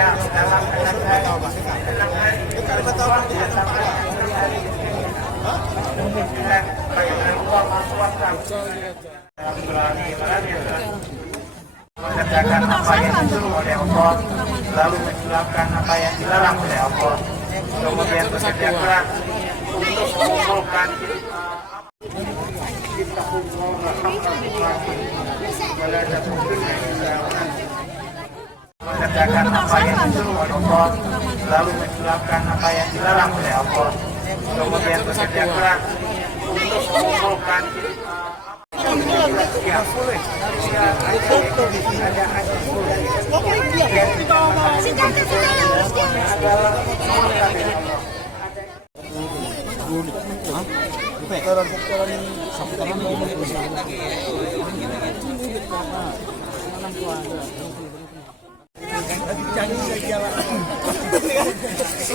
dalam enam hari mengerjakan apa yang disuruh oleh Allah, lalu meninggalkan apa yang dilarang oleh Allah, kemudian bekerja keras untuk mengumpulkan mengerjakan apa yang disuruh oleh Allah, lalu meninggalkan apa yang dilarang oleh Allah, kemudian bekerja keras untuk mengumpulkan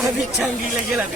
Lebih canggih lagi lah.